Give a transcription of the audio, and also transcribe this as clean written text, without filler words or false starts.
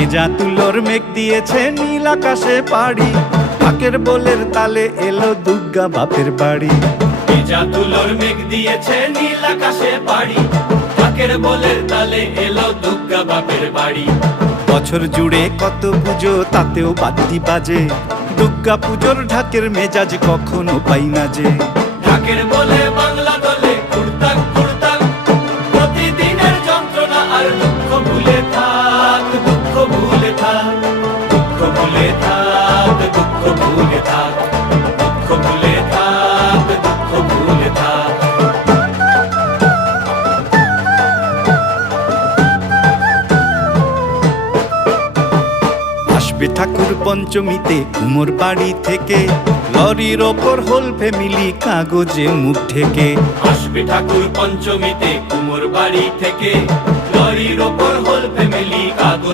ভেজা তুলোর মেঘ দিয়েছে নীল আকাশে পাড়ি, ঢাকের বোলের তালে এলো দুর্গা বাপের বাড়ি। ভেজা তুলোর মেঘ দিয়েছে নীল আকাশে পাড়ি, ঢাকের বোলের তালে এলো দুর্গা বাপের বাড়ি। বছর জুড়ে কত পুজো তাতেও বাদ্যি বাজে, দুর্গা পুজোর ঢাকের মেজাজ কখনো পাই না যে। ঢাকের বলে বাংলা দলে কুড়তাক কুড়তাক, প্রতিদিনের যন্ত্রণা আর দুঃখ ভুলে থাক, দুঃখ ভুলে থাক, দুঃখ ভুলে থাক, দুঃখ ভুলে থাক, দুঃখ ভুলে থাক, দুঃখ ভুলে থাক। আসবে ঠাকুর পঞ্চমীতে কুমোর বাড়ি থেকে, লরির ওপর হোল ফ্যামিলি কাগজে মুখ ঢেকে। আসবে ঠাকুর পঞ্চমীতে কুমোর বাড়ি থেকে, লরির ওপর হোল ফ্যামিলি কাগজ